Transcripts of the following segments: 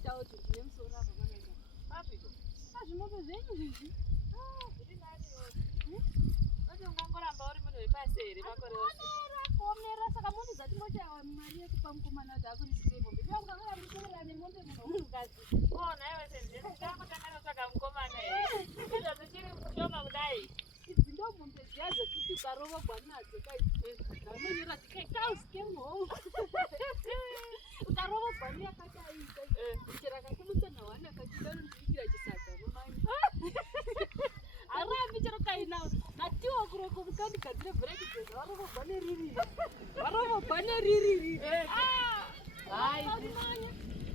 Ita kuti ndine musoro apa panoita. Papiko. Zvimoto zvenyu izvi. Zviri nani iwe. Kuti ungongoramba uri munhu wepasi here makore ose. Kuomera saka munhu zvatingoti mari yekupa mukomana kuti akurisire mombe. Ndiyo mukakora mushorera nemombe munhukadzi. Ona iwe senzeni ndakutanga notsvaka mukomana here. Izvo zvichiri kushoma kudai. Idzi ndo mombe dziya dzekuti ukarovogwa nadzo vamwenyora cows came home. Ukarovogwa neyakataita kuchera kakumutsanha wana kachida nondiikira chisaga nomai. Harambi chero kainawo natiwa kuroko mukandigadzire bhurekidhezi varovogwa neririri. Varovogwa neririri. Hai.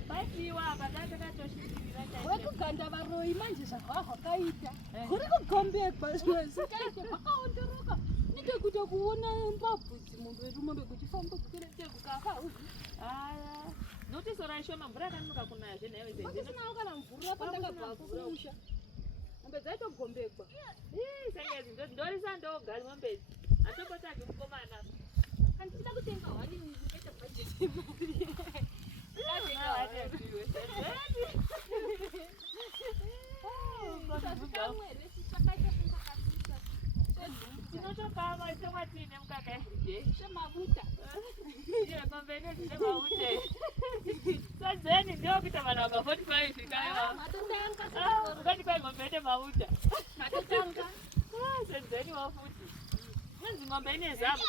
Baiwa padakatoshiririra chaizvo. Wekuganda varoi manje zvahwakaita. Kuri kugombekwa zvisikaite kwakaondoroka. Ndekuti kuona mbabvu dzimombe rumombe kuchifamba kukerete kukafa. Aya. Noti sora ishoma mvura yakanonoka kunaya zvenhaiwe zenzeni. Pasina kana mvura pandakabva kumusha. Mombe dzaitogombekwa. Sengezi ndorisa ndogari mombe idzi. Hatopotsvagi mukomana. Handichida kutenga hwani ndikaita bhajeti mari. Tinotokava tomwatine mukaka everyday. Semafuta. Pambene tine maute. Sadzeni ndokuita vanhu vaka 45 kaiwa. Matotanga. Ungati kwai ng'ombe ine mafuta. Matotanga. Sedzeni wafuti. Inzi ng'ombe ine zamu.